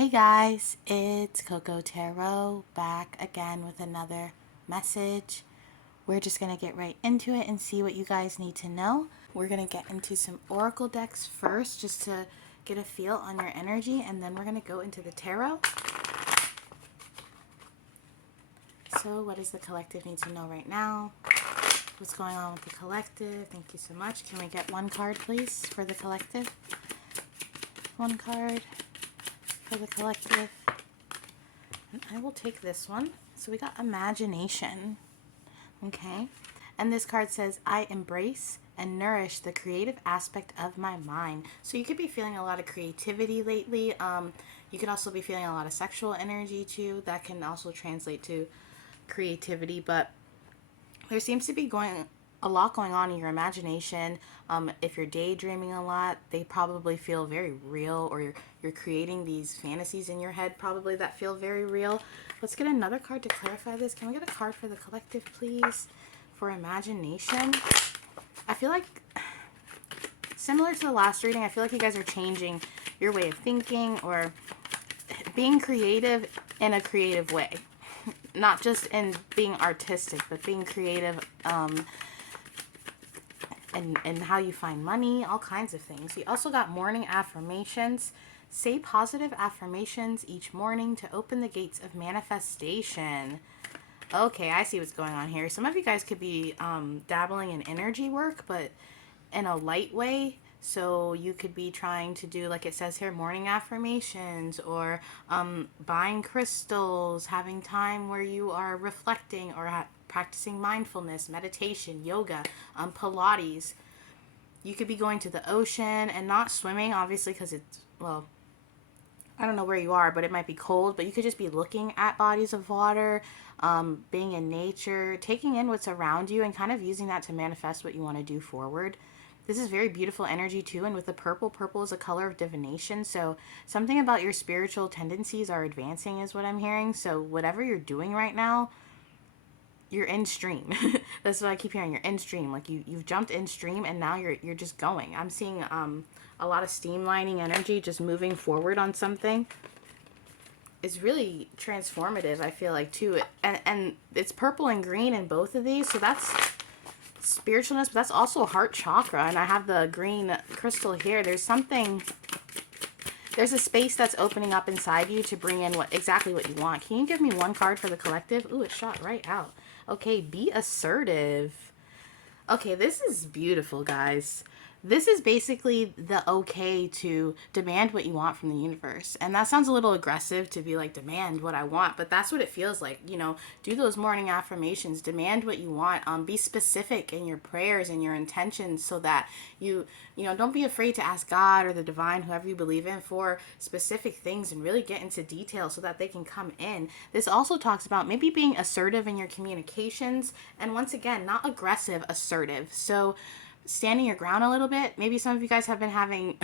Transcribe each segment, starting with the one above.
Hey guys, it's CocoaTarot back again with another message. We're just going to get right into it and see what you guys need to know. We're going to get into some oracle decks first just to get a feel on your energy, and then we're going to go into the tarot. So what does the collective need to know right now? What's going on with the collective? Thank you so much. Can we get one card, please, for the collective? One card for the collective. And I will take this one. So we got imagination. Okay. And this card says, I embrace and nourish the creative aspect of my mind. So you could be feeling a lot of creativity lately. You could also be feeling a lot of sexual energy too. That can also translate to creativity. But there seems to be a lot going on in your imagination. If you're daydreaming a lot, they probably feel very real, or you're creating these fantasies in your head probably that feel very real. Let's get another card to clarify this. Can we get a card for the collective, please, for imagination? I feel like, similar to the last reading, I feel like you guys are changing your way of thinking or being creative in a creative way. Not just in being artistic, but being creative and how you find money, all kinds of things. You also got morning affirmations. Say positive affirmations each morning to open the gates of manifestation. Okay, I see what's going on here. Some of you guys could be dabbling in energy work, but in a light way. So you could be trying to do, like it says here, morning affirmations, or buying crystals, having time where you are reflecting, or practicing mindfulness, meditation, yoga, Pilates. You could be going to the ocean and not swimming, obviously, because it's, well, I don't know where you are, but it might be cold. But you could just be looking at bodies of water, being in nature, taking in what's around you, and kind of using that to manifest what you want to do forward. This is very beautiful energy too, and with the purple is a color of divination, so something about your spiritual tendencies are advancing is what I'm hearing. So whatever you're doing right now, you're in stream. That's what I keep hearing. You're in stream. Like you've jumped in stream, and now you're just going. I'm seeing a lot of streamlining energy, just moving forward on something. It's really transformative, I feel like, too. And it's purple and green in both of these, so that's spiritualness, but that's also heart chakra. And I have the green crystal here. There's a space that's opening up inside you to bring in exactly what you want. Can you give me one card for the collective? Ooh, it shot right out. Okay, be assertive. Okay, this is beautiful, guys. This is basically the okay to demand what you want from the universe. And that sounds a little aggressive, to be like, demand what I want, but that's what it feels like. You know, do those morning affirmations, demand what you want, be specific in your prayers and your intentions, so that you know, don't be afraid to ask God or the divine, whoever you believe in, for specific things, and really get into detail so that they can come in. This also talks about maybe being assertive in your communications, and once again, not aggressive, assertive. So standing your ground a little bit. Maybe some of you guys have been having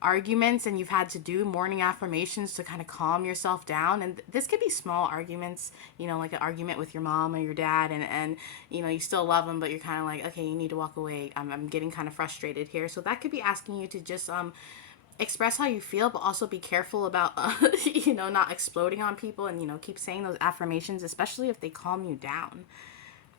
arguments, and you've had to do morning affirmations to kind of calm yourself down. And this could be small arguments, you know, like an argument with your mom or your dad, and you know, you still love them, but you're kind of like, okay, you need to walk away. I'm getting kind of frustrated here. So that could be asking you to just express how you feel, but also be careful about you know, not exploding on people, and you know, keep saying those affirmations, especially if they calm you down.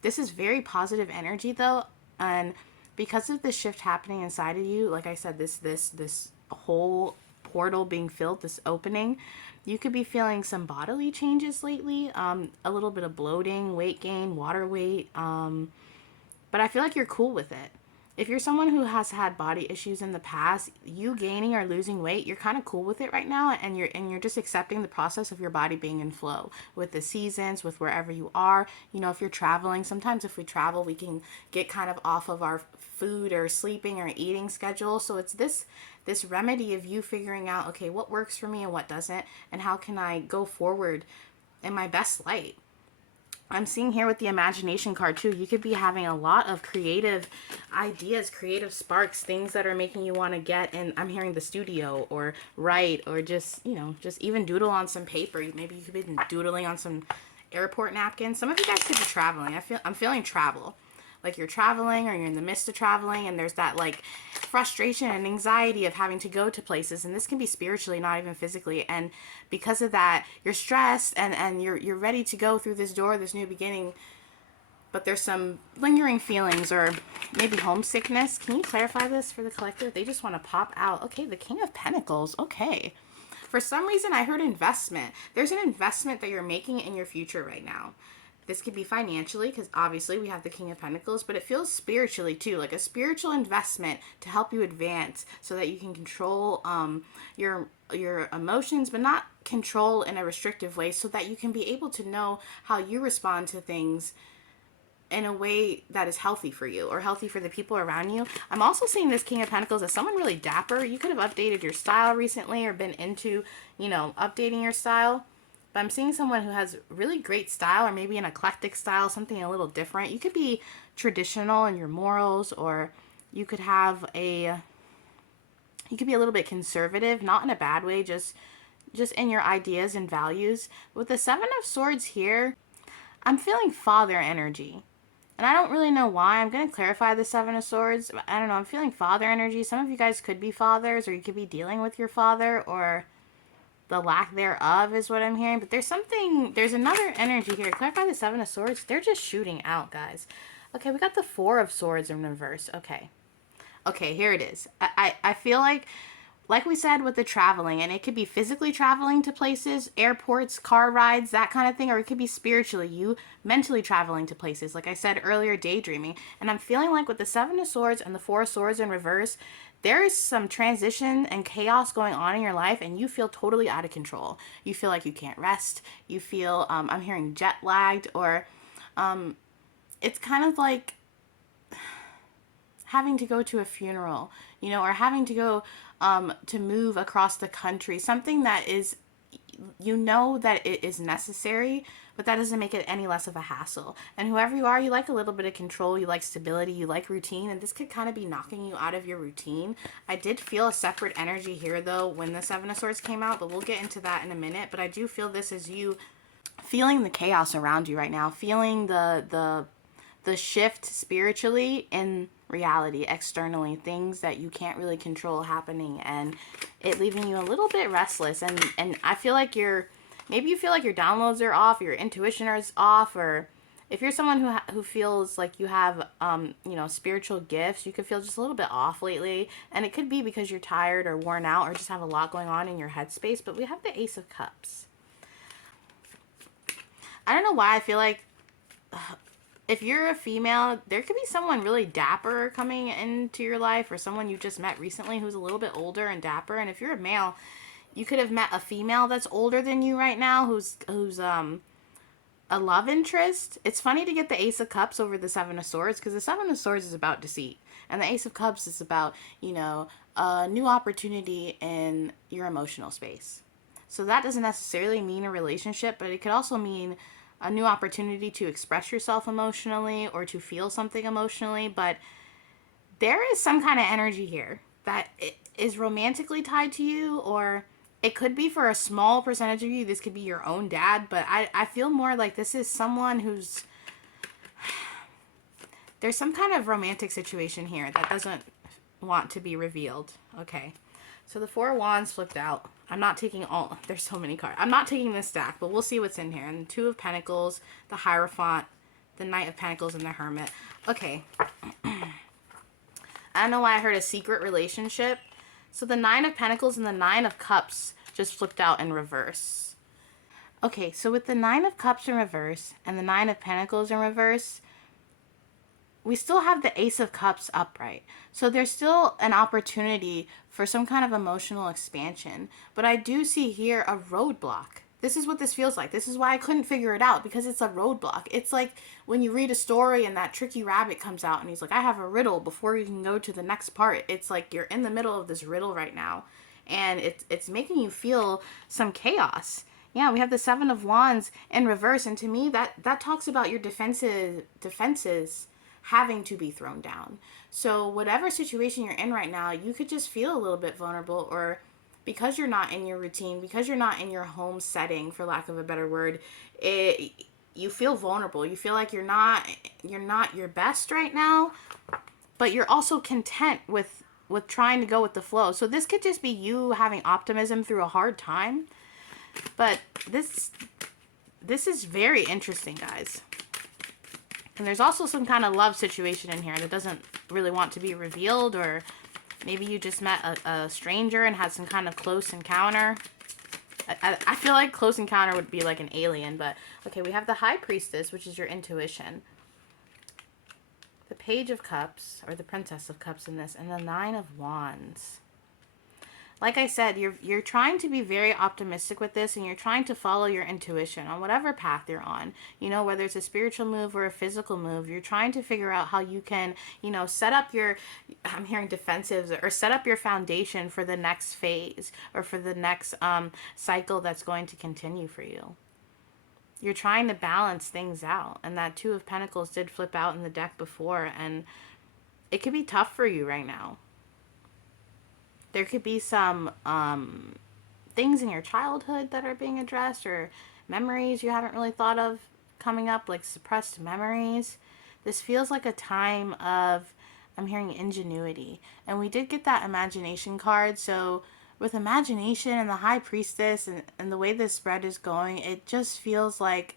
This is very positive energy though, and because of the shift happening inside of you, like I said, this whole portal being filled, this opening, you could be feeling some bodily changes lately, a little bit of bloating, weight gain, water weight, but I feel like you're cool with it. If you're someone who has had body issues in the past, you gaining or losing weight, you're kind of cool with it right now, and you're just accepting the process of your body being in flow with the seasons, with wherever you are. You know, if you're traveling, sometimes if we travel, we can get kind of off of our food or sleeping or eating schedule. So it's this remedy of you figuring out, okay, what works for me and what doesn't, and how can I go forward in my best light. I'm seeing here with the imagination card too, you could be having a lot of creative ideas, creative sparks, things that are making you want to get in. I'm hearing the studio, or write, or just, you know, just even doodle on some paper. Maybe you could be doodling on some airport napkins. Some of you guys could be traveling. I'm feeling travel. like you're traveling or you're in the midst of traveling, and there's that like frustration and anxiety of having to go to places, and this can be spiritually, not even physically, and because of that you're stressed and you're ready to go through this door, this new beginning, but there's some lingering feelings or maybe homesickness. Can you clarify this for the collective? They just want to pop out. Okay, the King of Pentacles. Okay. For some reason, I heard investment. There's an investment that you're making in your future right now. This could be financially, because obviously we have the King of Pentacles, but it feels spiritually too, like a spiritual investment to help you advance so that you can control your emotions, but not control in a restrictive way, so that you can be able to know how you respond to things in a way that is healthy for you or healthy for the people around you. I'm also seeing this King of Pentacles as someone really dapper. You could have updated your style recently or been into, you know, updating your style. But I'm seeing someone who has really great style, or maybe an eclectic style, something a little different. You could be traditional in your morals, or you could have you could be a little bit conservative, not in a bad way, just in your ideas and values. With the Seven of Swords here, I'm feeling father energy. And I don't really know why. I'm going to clarify the Seven of Swords. I don't know. I'm feeling father energy. Some of you guys could be fathers, or you could be dealing with your father, or the lack thereof is what I'm hearing. But there's another energy here. Clarify the Seven of Swords. They're just shooting out, guys. Okay, we got the Four of Swords in reverse. Okay. Okay, here it is. I feel like we said with the traveling, and it could be physically traveling to places, airports, car rides, that kind of thing, or it could be spiritually, you mentally traveling to places. Like I said earlier, daydreaming. And I'm feeling like with the Seven of Swords and the Four of Swords in reverse, there is some transition and chaos going on in your life, and you feel totally out of control. You feel like you can't rest. You feel, I'm hearing jet lagged, or it's kind of like having to go to a funeral, you know, or having to go to move across the country, something that is, you know, that it is necessary, but that doesn't make it any less of a hassle. And whoever you are, you like a little bit of control, you like stability, you like routine, and this could kind of be knocking you out of your routine. I did feel a separate energy here, though, when the Seven of Swords came out, but we'll get into that in a minute. But I do feel this as you feeling the chaos around you right now, feeling the shift spiritually in reality, externally, things that you can't really control happening, and it leaving you a little bit restless. And I feel like maybe you feel like your downloads are off, your intuition is off, or if you're someone who feels like you have you know, spiritual gifts, you could feel just a little bit off lately, and it could be because you're tired or worn out or just have a lot going on in your headspace. But we have the Ace of Cups. I don't know why I feel like if you're a female, there could be someone really dapper coming into your life, or someone you just met recently who's a little bit older and dapper. And if you're a male, you could have met a female that's older than you right now, who's a love interest. It's funny to get the Ace of Cups over the Seven of Swords, because the Seven of Swords is about deceit, and the Ace of Cups is about, you know, a new opportunity in your emotional space. So that doesn't necessarily mean a relationship, but it could also mean a new opportunity to express yourself emotionally or to feel something emotionally. But there is some kind of energy here that is romantically tied to you, or it could be for a small percentage of you. This could be your own dad, but I feel more like this is someone who's, there's some kind of romantic situation here that doesn't want to be revealed. Okay. So the Four of Wands flipped out. I'm not taking all, there's so many cards. I'm not taking this stack, but we'll see what's in here. And the Two of Pentacles, the Hierophant, the Knight of Pentacles, and the Hermit. Okay. I don't know why I heard a secret relationship. So the Nine of Pentacles and the Nine of Cups just flipped out in reverse. Okay, so with the Nine of Cups in reverse and the Nine of Pentacles in reverse, we still have the Ace of Cups upright. So there's still an opportunity for some kind of emotional expansion. But I do see here a roadblock. This is what this feels like. This is why I couldn't figure it out, because it's a roadblock. It's like when you read a story and that tricky rabbit comes out and he's like, I have a riddle before you can go to the next part. It's like you're in the middle of this riddle right now, and it's making you feel some chaos. Yeah, we have the Seven of Wands in reverse, and to me that talks about your defenses having to be thrown down. So whatever situation you're in right now, you could just feel a little bit vulnerable, or because you're not in your routine, because you're not in your home setting, for lack of a better word, you feel vulnerable. You feel like you're not your best right now, but you're also content with trying to go with the flow. So this could just be you having optimism through a hard time. But this is very interesting, guys. And there's also some kind of love situation in here that doesn't really want to be revealed, or maybe you just met a stranger and had some kind of close encounter. I feel like close encounter would be like an alien, but okay, we have the High Priestess, which is your intuition. The Page of Cups, or the Princess of Cups in this, and the Nine of Wands. Like I said, you're trying to be very optimistic with this, and you're trying to follow your intuition on whatever path you're on. You know, whether it's a spiritual move or a physical move, you're trying to figure out how you can, you know, set up your, I'm hearing defensives, or set up your foundation for the next phase, or for the next cycle that's going to continue for you. You're trying to balance things out, and that Two of Pentacles did flip out in the deck before, and it could be tough for you right now. There could be some things in your childhood that are being addressed, or memories you haven't really thought of coming up, like suppressed memories. This feels like a time of, I'm hearing ingenuity. And we did get that imagination card. So with imagination and the High Priestess and the way this spread is going, it just feels like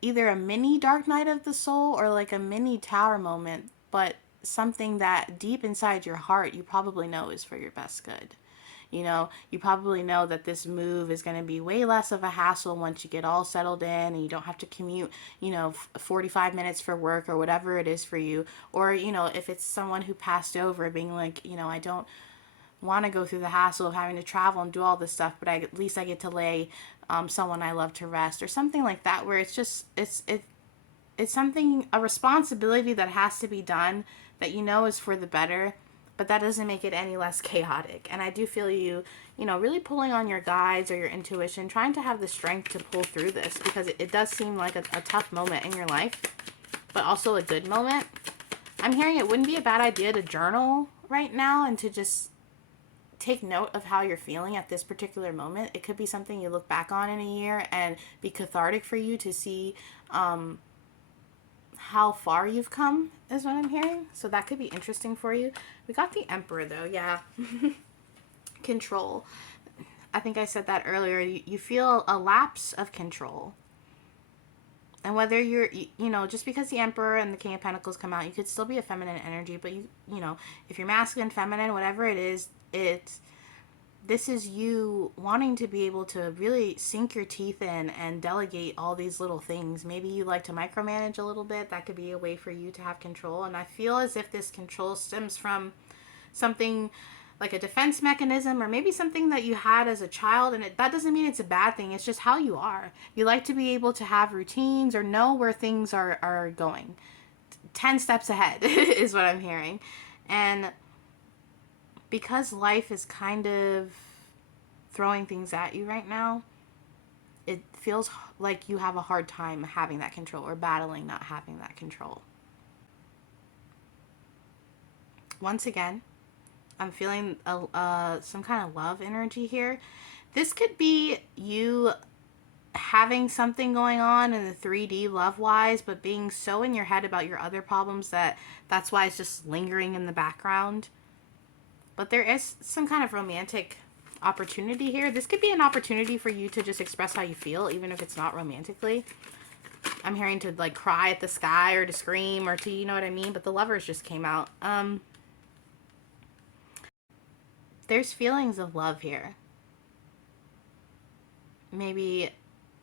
either a mini Dark Night of the Soul or like a mini Tower moment, but something that deep inside your heart you probably know is for your best good. You know, you probably know that this move is going to be way less of a hassle once you get all settled in and you don't have to commute, you know, 45 minutes for work or whatever it is for you. Or, you know, if it's someone who passed over, being like, you know, I don't want to go through the hassle of having to travel and do all this stuff, but at least I get to lay someone I love to rest, or something like that, where it's just, it's something, a responsibility that has to be done that you know is for the better, but that doesn't make it any less chaotic. And I do feel you know, really pulling on your guides or your intuition, trying to have the strength to pull through this, because it does seem like a tough moment in your life, but also a good moment. I'm hearing it wouldn't be a bad idea to journal right now and to just take note of how you're feeling at this particular moment. It could be something you look back on in a year and be cathartic for you to see how far you've come, is what I'm hearing. So that could be interesting for you. We got the Emperor though. Yeah. Control. I think I said that earlier. You feel a lapse of control. And whether you're, you know, just because the Emperor and the King of Pentacles come out, you could still be a feminine energy, but you know, if you're masculine, feminine, whatever it is, this is you wanting to be able to really sink your teeth in and delegate all these little things. Maybe you like to micromanage a little bit. That could be a way for you to have control. And I feel as if this control stems from something like a defense mechanism, or maybe something that you had as a child. And that doesn't mean it's a bad thing. It's just how you are. You like to be able to have routines or know where things are going. 10 steps ahead is what I'm hearing. And because life is kind of throwing things at you right now, it feels like you have a hard time having that control, or battling not having that control. Once again, I'm feeling some kind of love energy here. This could be you having something going on in the 3D love-wise, but being so in your head about your other problems that's why it's just lingering in the background. But there is some kind of romantic opportunity here. This could be an opportunity for you to just express how you feel, even if it's not romantically. I'm hearing to like cry at the sky, or to scream, or to, you know what I mean? But the Lovers just came out. There's feelings of love here. Maybe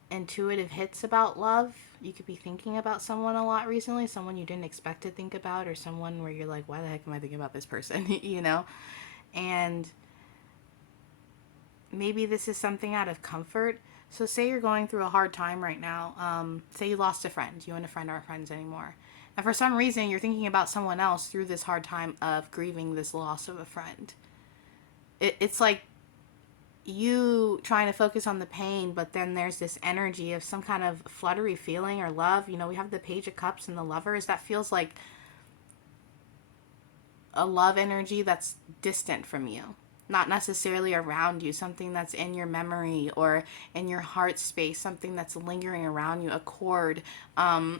intuitive hits about love. You could be thinking about someone a lot recently, someone you didn't expect to think about, or someone where you're like, why the heck am I thinking about this person? You know? And maybe this is something out of comfort. So say you're going through a hard time right now. Say you lost a friend. You and a friend aren't friends anymore. And for some reason, you're thinking about someone else through this hard time of grieving this loss of a friend. It's like you trying to focus on the pain, but then there's this energy of some kind of fluttery feeling or love. You know, we have the Page of Cups and the Lovers. That feels like a love energy that's distant from you. not necessarily around you, something that's in your memory or in your heart space, something that's lingering around you, a cord. What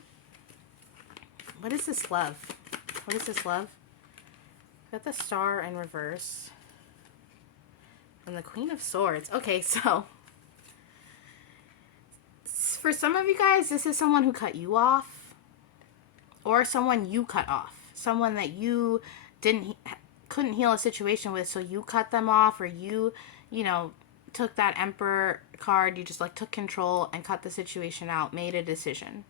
is this love? What is this love? Got the Star in reverse. And the Queen of Swords. Okay, so for some of you guys, this is someone who cut you off, or someone you cut off. Someone that you couldn't heal a situation with, so you cut them off, or you know, took that Emperor card, you just like took control and cut the situation out, made a decision.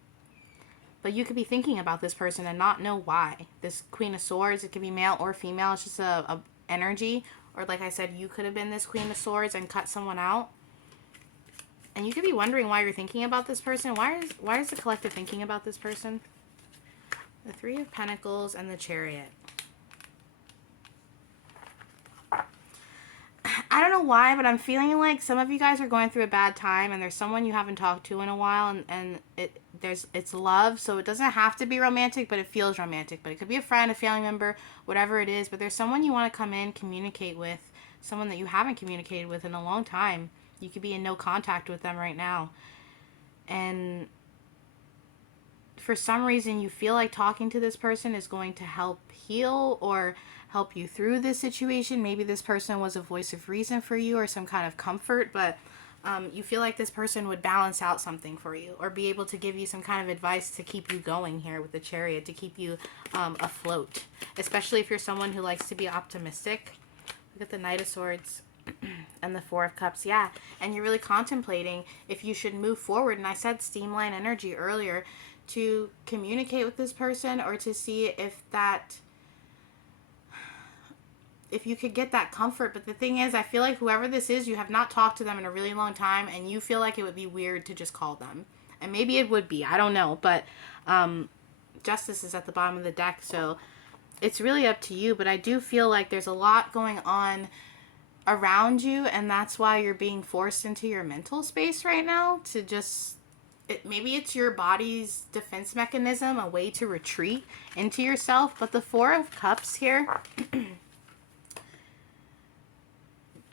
But you could be thinking about this person and not know why. This Queen of Swords, it could be male or female. It's just a energy. Or like I said, you could have been this Queen of Swords and cut someone out. And you could be wondering why you're thinking about this person. Why is the collective thinking about this person? The Three of Pentacles and the Chariot. I don't know why, but I'm feeling like some of you guys are going through a bad time, and there's someone you haven't talked to in a while, and it's love, so it doesn't have to be romantic, but it feels romantic. But it could be a friend, a family member, whatever it is. But there's someone you want to come in, communicate with, someone that you haven't communicated with in a long time. You could be in no contact with them right now. And for some reason, you feel like talking to this person is going to help heal or help you through this situation. Maybe this person was a voice of reason for you or some kind of comfort, but you feel like this person would balance out something for you or be able to give you some kind of advice to keep you going here with the Chariot, to keep you afloat, especially if you're someone who likes to be optimistic. Look at the Knight of Swords and the Four of Cups. Yeah, and you're really contemplating if you should move forward. And I said steamline energy earlier, to communicate with this person or to see if you could get that comfort. But the thing is, I feel like whoever this is, you have not talked to them in a really long time, and you feel like it would be weird to just call them. And maybe it would be, I don't know, but Justice is at the bottom of the deck, so it's really up to you. But I do feel like there's a lot going on around you, and that's why you're being forced into your mental space right now, to just maybe it's your body's defense mechanism, a way to retreat into yourself. But the Four of Cups here,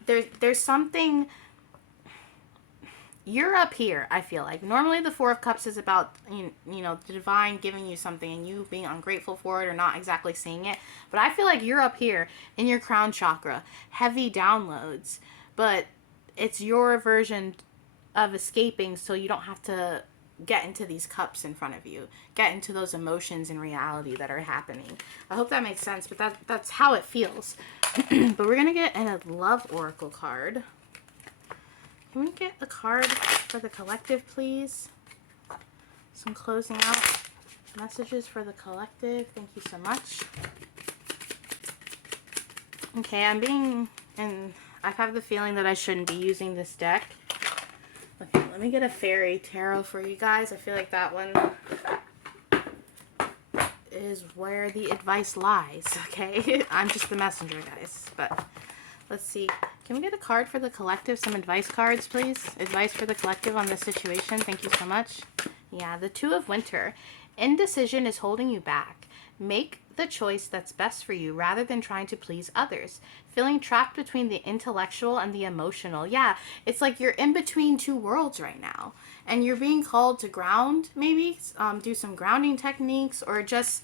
there's something, you're up here, I feel like. Normally the Four of Cups is about, you know, the divine giving you something and you being ungrateful for it or not exactly seeing it. But I feel like you're up here in your crown chakra, heavy downloads, but it's your version of escaping so you don't have to get into these cups in front of you, get into those emotions in reality that are happening. I hope that makes sense, but that's how it feels. But we're gonna get in a love oracle card. Can we get a card for the collective, please? Some closing out messages for the collective. Thank you so much. Okay, I have the feeling that I shouldn't be using this deck. Okay, let me get a fairy tarot for you guys. I feel like that one is where the advice lies, okay? I'm just the messenger, guys. But let's see. Can we get a card for the collective? Some advice cards, please. Advice for the collective on this situation. Thank you so much. Yeah, the Two of Winter. Indecision is holding you back. Make the choice that's best for you rather than trying to please others. Feeling trapped between the intellectual and the emotional. Yeah, it's like you're in between two worlds right now. And you're being called to ground, maybe. Do some grounding techniques, or just,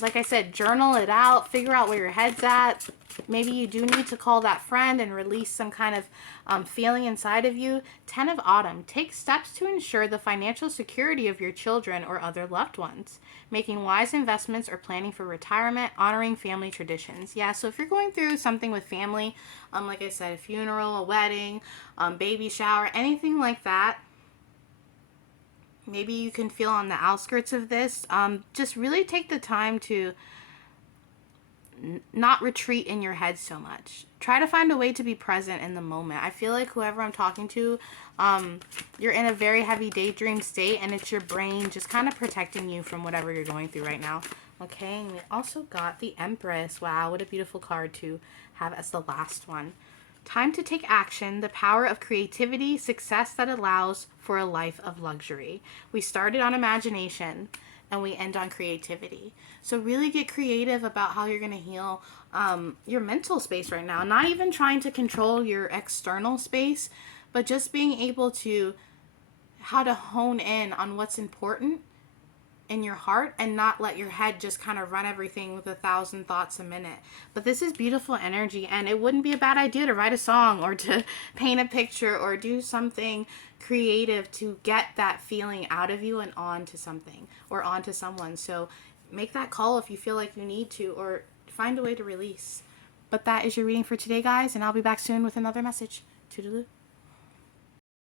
like I said, journal it out. Figure out where your head's at. Maybe you do need to call that friend and release some kind of feeling inside of you. 10 of Autumn. Take steps to ensure the financial security of your children or other loved ones. Making wise investments or planning for retirement. Honoring family traditions. Yeah, so if you're going through something with family, like I said, a funeral, a wedding, baby shower, anything like that, maybe you can feel on the outskirts of this. Just really take the time to not retreat in your head so much. Try to find a way to be present in the moment. I feel like whoever I'm talking to, you're in a very heavy daydream state, and it's your brain just kind of protecting you from whatever you're going through right now. Okay, and we also got the Empress. Wow, what a beautiful card to have as the last one. Time to take action, the power of creativity, success that allows for a life of luxury. We started on imagination. and we end on creativity. So really get creative about how you're going to heal your mental space right now. Not even trying to control your external space, but just being able to how to hone in on what's important in your heart and not let your head just kind of run everything with 1,000 thoughts a minute. But this is beautiful energy, and it wouldn't be a bad idea to write a song or to paint a picture or do something creative to get that feeling out of you and onto something or onto someone. So make that call if you feel like you need to, or find a way to release. But that is your reading for today, guys, and I'll be back soon with another message. Toodaloo.